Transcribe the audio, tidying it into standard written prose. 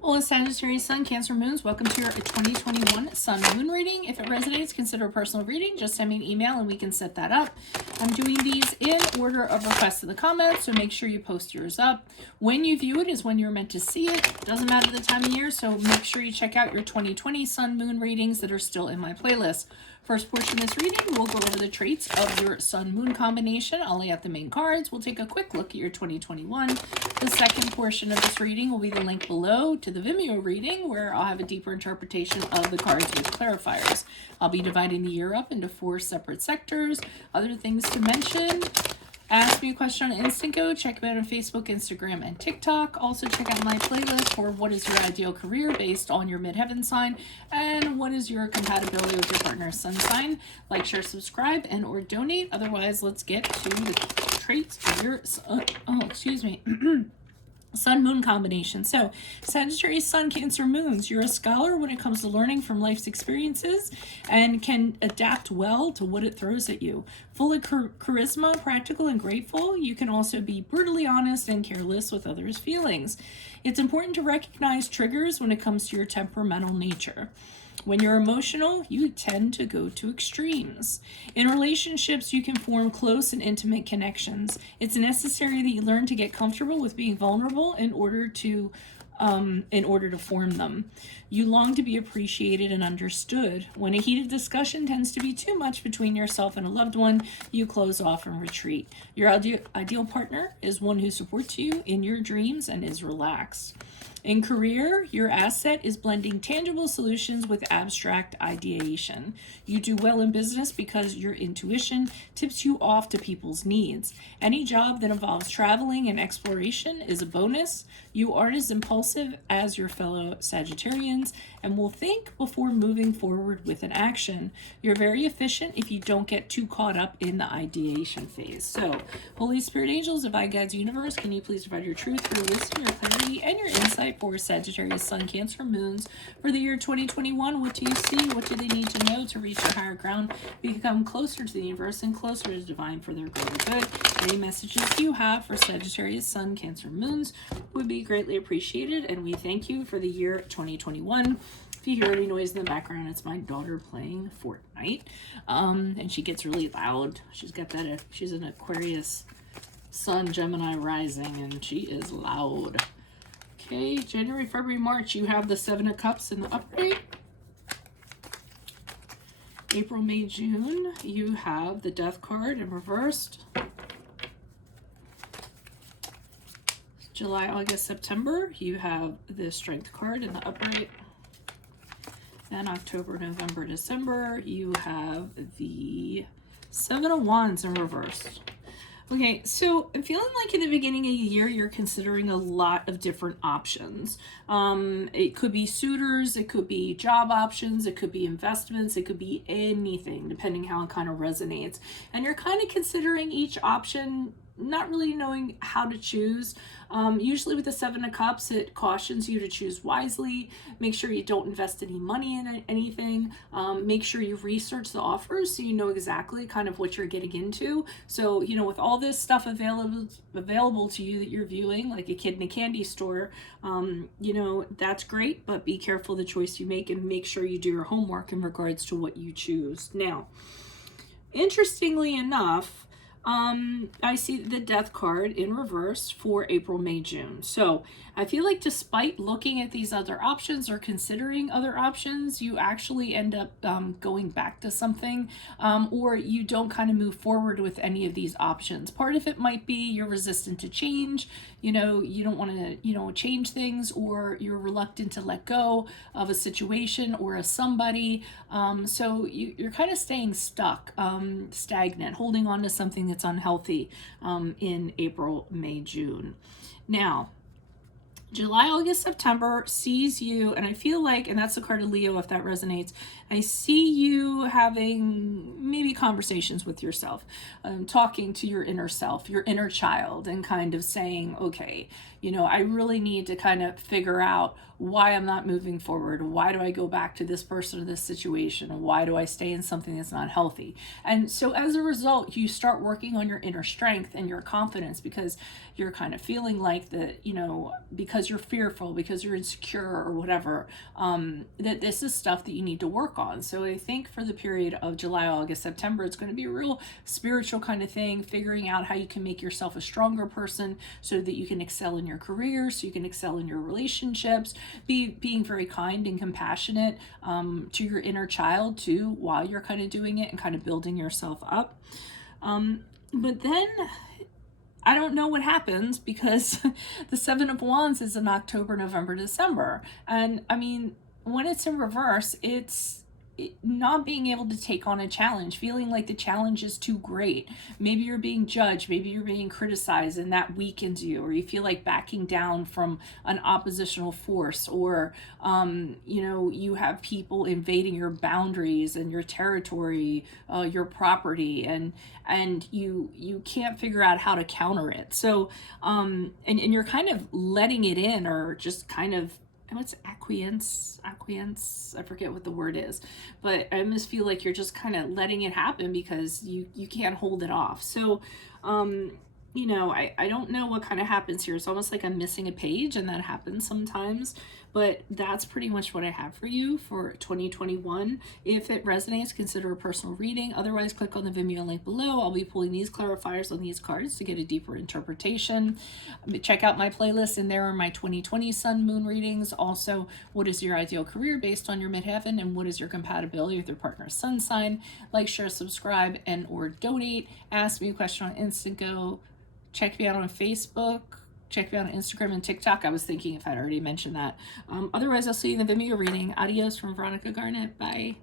Well, Sagittarius Sun, Cancer Moons, welcome to your 2021 Sun Moon reading. If it resonates, consider a personal reading. Just send me an email and we can set that up. I'm doing these in order of request in the comments, so make sure you post yours up. When you view it is when you're meant to see it. Doesn't matter the time of year, so make sure you check out your 2020 Sun Moon readings that are still in my playlist. First portion of this reading, we'll go over the traits of your Sun-Moon combination. I'll lay out the main cards. We'll take a quick look at your 2021. The second portion of this reading will be the link below to the VIMEO reading, where I'll have a deeper interpretation of the cards with clarifiers. I'll be dividing the year up into 4 separate sectors. Other things to mention: ask me a question on Instant Go. Check me out on Facebook, Instagram, and TikTok. Also check out my playlist for what is your ideal career based on your midheaven sign and what is your compatibility with your partner's sun sign. Like, share, subscribe, and or donate. Otherwise, let's get to the traits of your Sun-Moon combination. So, Sagittarius, Sun, Cancer, Moons. You're a scholar when it comes to learning from life's experiences and can adapt well to what it throws at you. Full of charisma, practical, and grateful, you can also be brutally honest and careless with others' feelings. It's important to recognize triggers when it comes to your temperamental nature. When you're emotional, you tend to go to extremes. In relationships, you can form close and intimate connections. It's necessary that you learn to get comfortable with being vulnerable in order to form them. You long to be appreciated and understood. When a heated discussion tends to be too much between yourself and a loved one, you close off and retreat. Your ideal partner is one who supports you in your dreams and is relaxed. In career, your asset is blending tangible solutions with abstract ideation. You do well in business because your intuition tips you off to people's needs. Any job that involves traveling and exploration is a bonus. You aren't as impulsive as your fellow Sagittarians and will think before moving forward with an action. You're very efficient if you don't get too caught up in the ideation phase. So, Holy Spirit Angels, Divine Guides, Universe, can you please provide your truth, your wisdom, your clarity, and your insight for Sagittarius, Sun, Cancer, Moons for the year 2021? What do you see? What do they need to know to reach their higher ground, become closer to the universe and closer to divine for their greater good? Any messages you have for Sagittarius, Sun, Cancer, Moons would be greatly appreciated, and we thank you for the year 2021. If you hear any noise in the background, it's my daughter playing Fortnite, and she gets really loud. She's got that. She's an Aquarius Sun, Gemini rising, and she is loud. Okay, January, February, March, you have the 7 of Cups in the upright. April, May, June, you have the Death card in reversed. July, August, September, you have the Strength card in the upright. Then October, November, December, you have the 7 of Wands in reverse. Okay, so I'm feeling like in the beginning of the year, you're considering a lot of different options. It could be suitors, it could be job options, it could be investments, it could be anything, depending how it kind of resonates. And you're kind of considering each option, not really knowing how to choose. Usually with the 7 of Cups, it cautions you to choose wisely. Make sure you don't invest any money in anything. Make sure you research the offers so you know exactly kind of what you're getting into. So, you know, with all this stuff available to you that you're viewing, like a kid in a candy store, you know, that's great, but be careful the choice you make and make sure you do your homework in regards to what you choose. Now, interestingly enough, I see the Death card in reverse for April, May, June. So I feel like despite looking at these other options or considering other options, you actually end up going back to something, or you don't kind of move forward with any of these options. Part of it might be you're resistant to change. You know, you don't want to, you know, change things, or you're reluctant to let go of a situation or a somebody. So you're kind of staying stuck, stagnant, holding on to something that's unhealthy in April, May, June. Now, July, August, September sees you, and I feel like, and that's the card of Leo if that resonates, I see you having maybe conversations with yourself, talking to your inner self, your inner child, and kind of saying, okay, you know, I really need to kind of figure out why I'm not moving forward. Why do I go back to this person or this situation? Why do I stay in something that's not healthy? And so as a result, you start working on your inner strength and your confidence, because, you're kind of feeling like that, you know, because you're fearful, because you're insecure or whatever, that this is stuff that you need to work on. So I think for the period of July, August, September, it's going to be a real spiritual kind of thing, figuring out how you can make yourself a stronger person so that you can excel in your career, so you can excel in your relationships, being very kind and compassionate to your inner child too, while you're kind of doing it and kind of building yourself up. But then I don't know what happens, because the Seven of Wands is in October, November, December. And I mean, when it's in reverse, it's not being able to take on a challenge, feeling like the challenge is too great. Maybe you're being judged, maybe you're being criticized, and that weakens you, or you feel like backing down from an oppositional force, or you know, you have people invading your boundaries and your territory, your property, and you can't figure out how to counter it. So and you're kind of letting it in, or just kind of, what's acquiesce, I forget what the word is, but I almost feel like you're just kind of letting it happen because you can't hold it off. So you know, I don't know what kind of happens here. It's almost like I'm missing a page, and that happens sometimes, but that's pretty much what I have for you for 2021. If it resonates, consider a personal reading. Otherwise, click on the Vimeo link below. I'll be pulling these clarifiers on these cards to get a deeper interpretation. Check out my playlist, and there are my 2020 sun moon readings. Also, what is your ideal career based on your midheaven, and what is your compatibility with your partner's sun sign? Like, share, subscribe, and or donate. Ask me a question on Instago. Check me out on Facebook. Check me out on Instagram and TikTok. I was thinking if I'd already mentioned that. Otherwise, I'll see you in the Vimeo reading. Adios from Veronica Garnett. Bye.